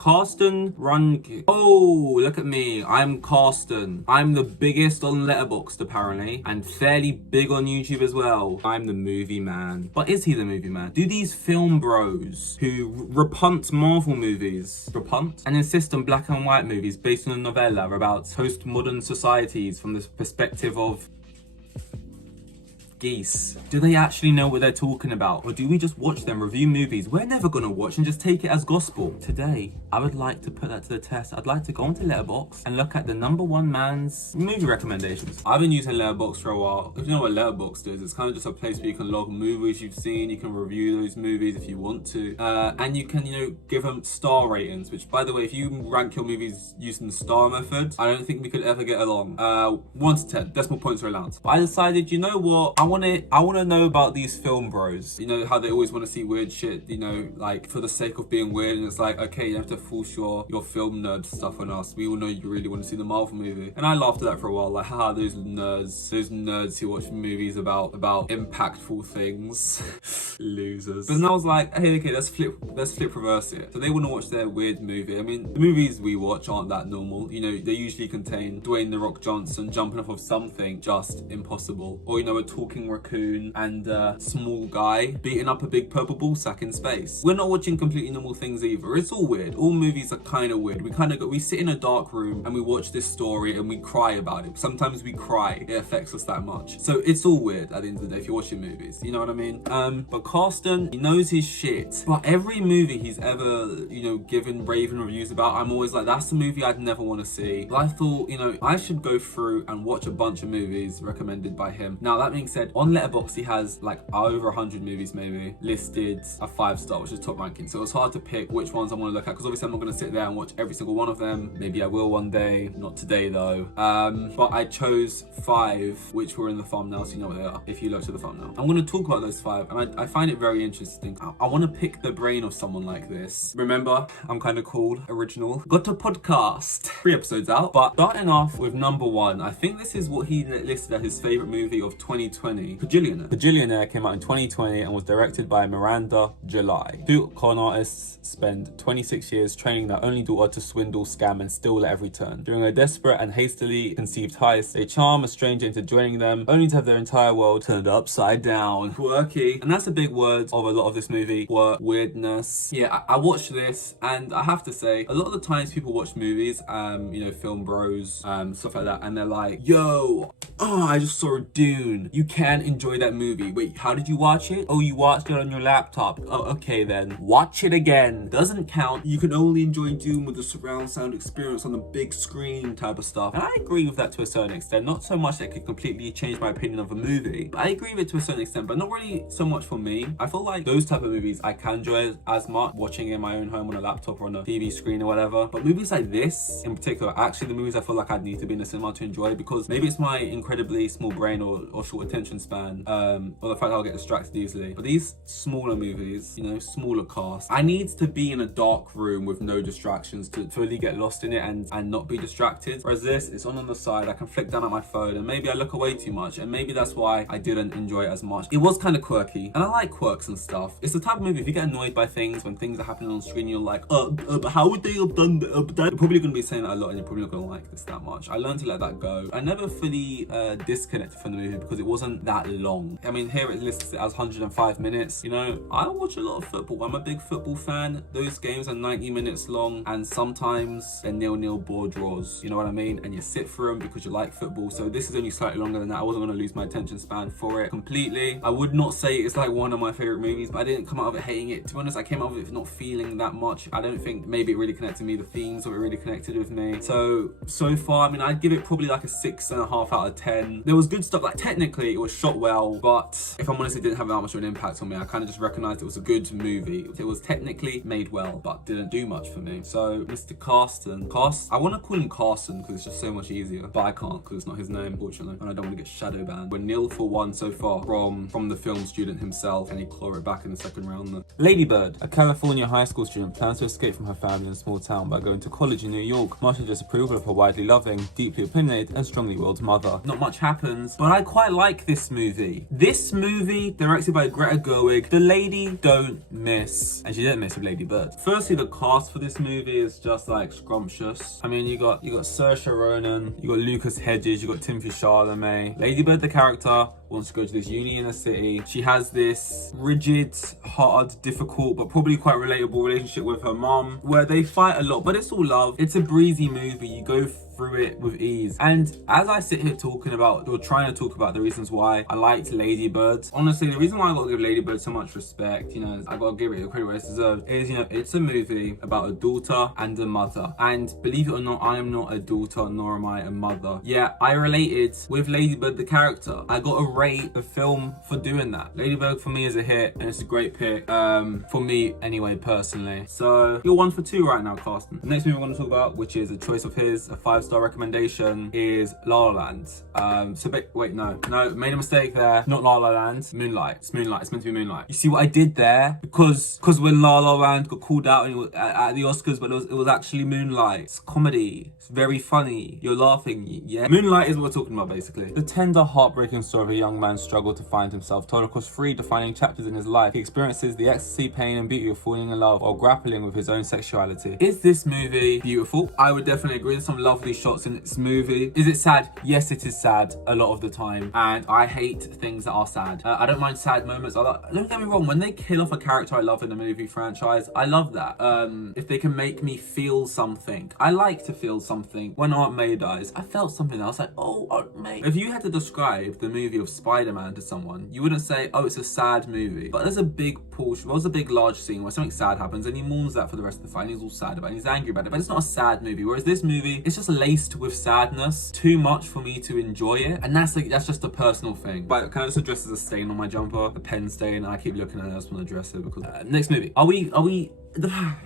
Karsten Runquist. Oh, look at me. I'm Karsten. I'm the biggest on Letterboxd apparently, and fairly big on YouTube as well. I'm the movie man. But is he the movie man? Do these film bros who repunt Marvel movies, and insist on black and white movies based on a novella about postmodern societies from the perspective of geese, do they actually know what they're talking about? Or do we just watch them review movies we're never gonna watch and just take it as gospel? Today, I would like to put that to the test. I'd like to go onto Letterboxd and look at the number one man's movie recommendations. I've been using Letterboxd for a while. If you know what Letterboxd is, it's kind of just a place where you can log movies you've seen, you can review those movies if you want to, and you can, give them star ratings, which, by the way, if you rank your movies using the star method, I don't think we could ever get along. 1 to 10, decimal points are allowed. But I decided, you know what, I want to know about these film bros. You know how they always want to see weird shit, like for the sake of being weird, and it's like, okay, you have to force your film nerd stuff on us. We all know you really want to see the Marvel movie. And I laughed at that for a while, like, haha, those nerds who watch movies about impactful things. Losers. But then I was like, hey, okay, let's flip reverse it. So they want to watch their weird movie. I mean, the movies we watch aren't that normal. They usually contain Dwayne "The Rock" Johnson jumping off of something just impossible, or a talking raccoon and a small guy beating up a big purple ball sack in space. We're not watching completely normal things either. It's all weird. All movies are kind of weird. We sit in a dark room and we watch this story and we cry about it. Sometimes we cry. It affects us that much. So it's all weird at the end of the day if you're watching movies. You know what I mean? But Karsten, he knows his shit. But every movie he's ever, given raving reviews about, I'm always like, that's the movie I'd never want to see. But I thought, I should go through and watch a bunch of movies recommended by him. Now, that being said, on Letterboxd, he has like over 100 movies maybe listed a 5-star, which is top ranking. So it's hard to pick which ones I want to look at, because obviously I'm not going to sit there and watch every single one of them. Maybe I will one day, not today though. But I chose 5 which were in the thumbnail, so you know what they are if you look to the thumbnail. I'm going to talk about those 5, and I find it very interesting. I want to pick the brain of someone like this. Remember, I'm kind of cool, original. Got a podcast, 3 episodes out. But starting off with number 1, I think this is what he listed as his favorite movie of 2020, Kajillionaire. Kajillionaire came out in 2020 and was directed by Miranda July. 2 con artists spend 26 years training their only daughter to swindle, scam, and steal at every turn. During a desperate and hastily conceived heist, they charm a stranger into joining them, only to have their entire world turned upside down. Quirky. And that's a big word of a lot of this movie. Weirdness. Yeah, I watched this, and I have to say, a lot of the times people watch movies, film bros, stuff like that, and they're like, yo, I just saw Dune. You can't enjoy that movie. Wait, how did you watch it? Oh, you watched it on your laptop. Oh, okay then. Watch it again. Doesn't count. You can only enjoy Dune with the surround sound experience on the big screen type of stuff. And I agree with that to a certain extent. Not so much that it could completely change my opinion of a movie, but I agree with it to a certain extent, but not really so much for me. I feel like those type of movies I can enjoy as much watching in my own home on a laptop or on a TV screen or whatever. But movies like this in particular, actually the movies I feel like I'd need to be in the cinema to enjoy, because maybe it's my incredibly small brain or short attention span, or the fact that I'll get distracted easily. But these smaller movies, smaller cast, I need to be in a dark room with no distractions to fully get lost in it and not be distracted. Whereas this, it's on the side, I can flick down at my phone, and maybe I look away too much, and maybe that's why I didn't enjoy it as much. It was kind of quirky, and I like quirks and stuff. It's the type of movie, if you get annoyed by things when things are happening on screen, you're like, but how would they have done that? You're probably going to be saying that a lot, and you're probably not going to like this that much. I learned to let that go. I never fully disconnected from the movie because it wasn't that long. I mean, here it lists it as 105 minutes. I watch a lot of football. I'm a big football fan. Those games are 90 minutes long, and sometimes they're 0-0 ball draws. You know what I mean? And you sit through them because you like football. So this is only slightly longer than that. I wasn't going to lose my attention span for it completely. I would not say it's like one of my favorite movies, but I didn't come out of it hating it. To be honest, I came out of it not feeling that much. I don't think maybe it really connected me. The themes were really connected with me. So far, I mean, I'd give it probably like a 6.5 out of 10. There was good stuff. Like, technically, it was shot well, but if I'm honest, it didn't have that much of an impact on me. I kind of just recognized it was a good movie. It was technically made well, but didn't do much for me. So, Mr. Karsten. I want to call him Karsten because it's just so much easier, but I can't because it's not his name, fortunately, and I don't want to get shadow banned. We're 0-1 so far from the film student himself, and he claw it back in the second round. Ladybird, a California high school student, plans to escape from her family in a small town by going to college in New York, much to the disapproval of her widely loving, deeply opinionated, and strongly willed mother. not much happens, but I quite like this movie. This movie, directed by Greta Gerwig, the lady don't miss, and she didn't miss with Ladybird. Firstly, the cast for this movie is just like scrumptious. I mean, you got Saoirse Ronan, you got Lucas Hedges, you got Timothée Chalamet. Ladybird, the character, wants to go to this uni in the city. She has this rigid, hard, difficult, but probably quite relatable relationship with her mom, where they fight a lot, but it's all love. It's a breezy movie. You go through it with ease. And as I sit here talking about, or trying to talk about the reasons why I liked Ladybird, honestly, the reason why I gotta give Ladybird so much respect, you know, I gotta give it the credit where it's deserved, is, you know, it's a movie about a daughter and a mother. And believe it or not, I am not a daughter, nor am I a mother. Yeah, I related with Ladybird, the character. I got a rate the film for doing that. Ladybird for me is a hit, and it's a great pick, for me anyway, personally. So you're 1 for 2 right now, Karsten. The next movie I'm gonna talk about, which is a choice of his, a 5-star recommendation, is La La Land. Wait, no, made a mistake there. Not La La Land, Moonlight. It's Moonlight. It's meant to be Moonlight. You see what I did there? Because when La La Land got called out and it was at the Oscars, but it was actually Moonlight. It's comedy. It's very funny. You're laughing. Yeah. Moonlight is what we're talking about, basically. The tender, heartbreaking story of a young man's struggle to find himself, told across 3 defining chapters in his life. He experiences the ecstasy, pain, and beauty of falling in love while grappling with his own sexuality. Is this movie beautiful? I would definitely agree. There's some lovely shots in this movie. Is it sad? Yes, it is sad a lot of the time, and I hate things that are sad. I don't mind sad moments. Don't get me wrong, when they kill off a character I love in a movie franchise, I love that. If they can make me feel something. I like to feel something. When Aunt May dies, I felt something. I was like, oh, Aunt May. If you had to describe the movie of Spider-Man to someone, you wouldn't say, oh, it's a sad movie. But there's a big portion, there's a big large scene where something sad happens and he mourns that for the rest of the fight and he's all sad about it, he's angry about it, but it's not a sad movie. Whereas this movie, it's just laced with sadness, too much for me to enjoy it, and that's just a personal thing. But can I just address as a stain on my jumper, a pen stain? I keep looking at it, I just want to address it because next movie. Are we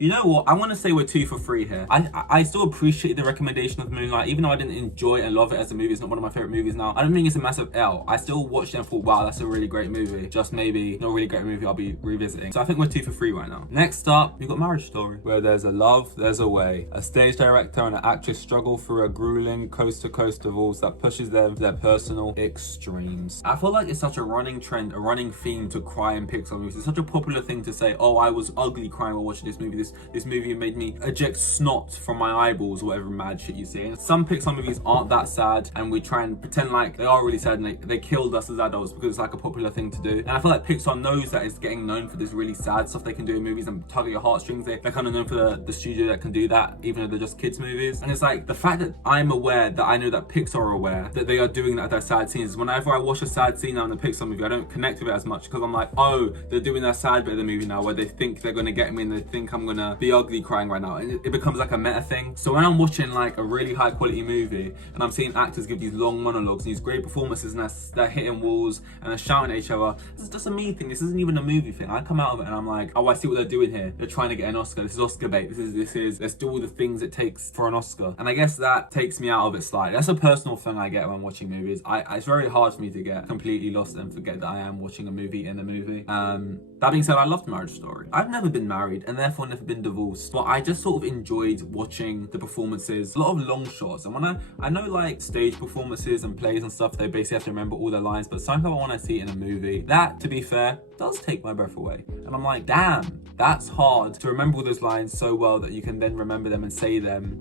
you know what, I want to say we're 2 for 3 here. I still appreciate the recommendation of Moonlight, even though I didn't enjoy and love it as a movie. It's not one of my favorite movies now. I don't think it's a massive L. I still watched it and thought, wow, that's a really great movie, just maybe not a really great movie I'll be revisiting. So I think we're 2 for 3 right now. Next up, we've got Marriage Story. Where there's a love, there's a way. A stage director and an actress struggle through a grueling coast-to-coast divorce that pushes them to their personal extremes. I feel like it's such a running trend, a running theme to cry in Pixar movies. It's such a popular thing to say, oh, I was ugly crying while watching this movie. This movie made me eject snot from my eyeballs, or whatever mad shit you see. And some Pixar movies aren't that sad, and we try and pretend like they are really sad, and they killed us as adults because it's like a popular thing to do. And I feel like Pixar knows that it's getting known for this really sad stuff they can do in movies and tug at your heartstrings. They're kind of known for the studio that can do that, even though they're just kids movies. And it's like the fact that I'm aware, that I know that Pixar are aware that they are doing that at their sad scenes. Whenever I watch a sad scene now in a Pixar movie, I don't connect with it as much because I'm like, oh, they're doing that sad bit of the movie now where they think they're gonna get me and they think I'm gonna be ugly crying right now, and it becomes like a meta thing. So when I'm watching like a really high quality movie and I'm seeing actors give these long monologues and these great performances and they're hitting walls and they're shouting at each other, this is just a me thing. This isn't even a movie thing. I come out of it and I'm like, oh, I see what they're doing here. They're trying to get an Oscar. This is Oscar bait. This is let's do all the things it takes for an Oscar. And I guess that takes me out of it slightly. That's a personal thing I get when watching movies. It's very hard for me to get completely lost and forget that I am watching a movie in a movie. That being said, I loved Marriage Story. I've never been married and therefore never been divorced, but I just sort of enjoyed watching the performances. A lot of long shots, and when I know like stage performances and plays and stuff, they basically have to remember all their lines, but somehow when I see it in a movie, that, to be fair, does take my breath away. And I'm like, damn, that's hard to remember all those lines so well that you can then remember them and say them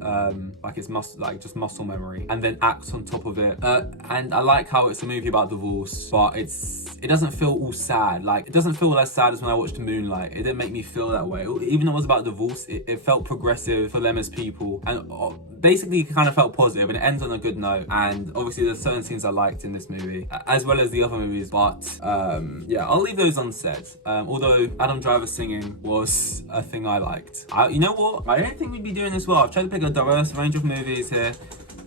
like it's just muscle memory, and then act on top of it. And I like how it's a movie about divorce, but it doesn't feel all sad. Like, it doesn't feel as sad as when I watched Moonlight. It didn't make me feel that way. Even though it was about divorce, it felt progressive for them as people, and basically it kind of felt positive, and it ends on a good note. And obviously there's certain scenes I liked in this movie, as well as the other movies, but yeah, I'll leave those unsaid. Although Adam Driver singing was a thing I liked. You know what? I don't think we'd be doing this well. I've tried to pick a diverse range of movies here.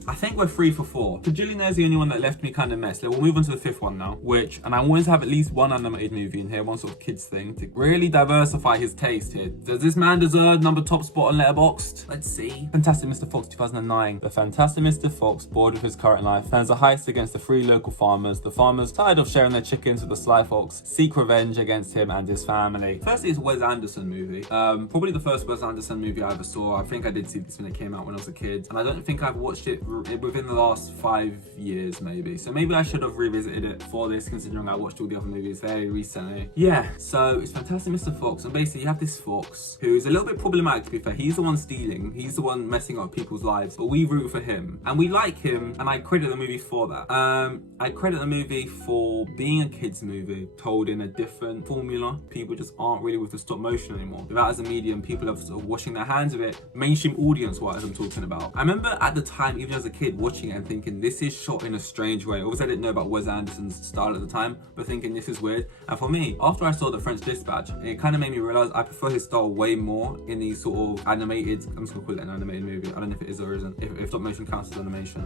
I think we're 3 for 4. Kajillionaire is the only one that left me kind of messed. We'll move on to the 5th one now, and I wanted to have at least one animated movie in here, one sort of kids thing, to really diversify his taste here. Does this man deserve number top spot on Letterboxd? Let's see. Fantastic Mr. Fox 2009. The fantastic Mr. Fox, bored with his current life, plans a heist against the 3 local farmers. The farmers, tired of sharing their chickens with the sly fox, seek revenge against him and his family. Firstly, it's a Wes Anderson movie. Probably the first Wes Anderson movie I ever saw. I think I did see this when it came out when I was a kid, and I don't think I've watched it within the last 5 years maybe. So maybe I should have revisited it for this, considering I watched all the other movies very recently. Yeah, so it's Fantastic Mr. Fox, and basically you have this fox who's a little bit problematic, to be fair. He's the one stealing, he's the one messing up people's lives, but we root for him and we like him, and I credit the movie for that. I credit the movie for being a kids movie told in a different formula. People just aren't really with the stop motion anymore. With that as a medium, people are sort of washing their hands of it, mainstream audience wise I'm talking about. I remember at the time, even as a kid, watching it and thinking this is shot in a strange way. Obviously I didn't know about Wes Anderson's style at the time, but thinking this is weird. And for me, after I saw The French Dispatch, it kind of made me realize I prefer his style way more in these sort of animated, I'm just gonna call it an animated movie, I don't know if it is or isn't, if stop motion counts as animation.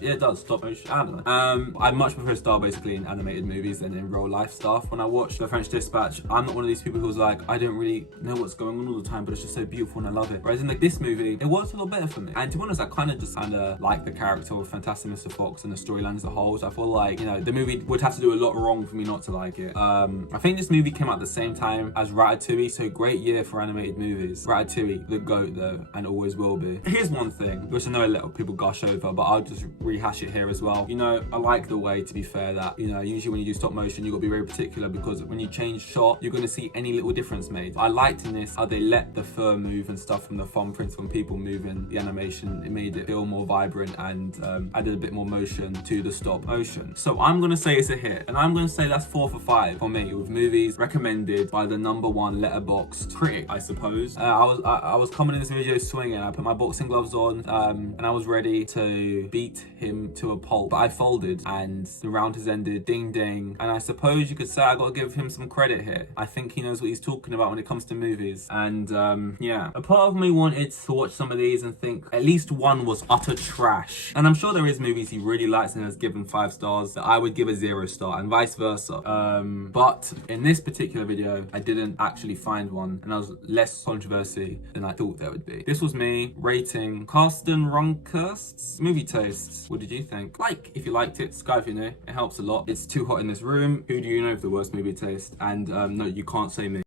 Yeah, it does, stop motion, I don't know. I much prefer his style basically in animated movies than in real life stuff. When I watched The French Dispatch, I'm not one of these people who's like, I don't really know what's going on all the time, but it's just so beautiful and I love it. Whereas in like this movie, it works a lot better for me. And to be honest, I kind of like the character of Fantastic Mr. Fox and the storyline as a whole. So I feel like, you know, the movie would have to do a lot wrong for me not to like it. I think this movie came out at the same time as Ratatouille, so great year for animated movies. Ratatouille, the GOAT though, and always will be. Here's one thing, which I know a lot of people gush over, but I'll just rehash it here as well. You know, I like the way, to be fair, that, you know, usually when you do stop motion, you've got to be very particular, because when you change shot, you're going to see any little difference made. I liked in this how they let the fur move and stuff from the thumbprints from people moving the animation. It made it feel more vibrant and added a bit more motion to the stop motion. So I'm going to say it's a hit, and I'm going to say that's 4 for 5 for me, with movies recommended by the #1 Letterboxd critic, I suppose. I was coming in this video swinging. I put my boxing gloves on and I was ready to beat him to a pulp, but I folded and the round has ended. Ding ding. And I suppose you could say I got to give him some credit here. I think he knows what he's talking about when it comes to movies. And yeah, a part of me wanted to watch some of these and think at least one was utter trash. And I'm sure there is movies he really likes and has given 5 stars that I would give a 0 star, and vice versa. But in this particular video, I didn't actually find one, and there was less controversy than I thought there would be. This was me rating Karsten Runquist's movie tastes. What did you think? Like if you liked it, subscribe if you're new. It helps a lot. It's too hot in this room. Who do you know for the worst movie taste? And no, you can't say me.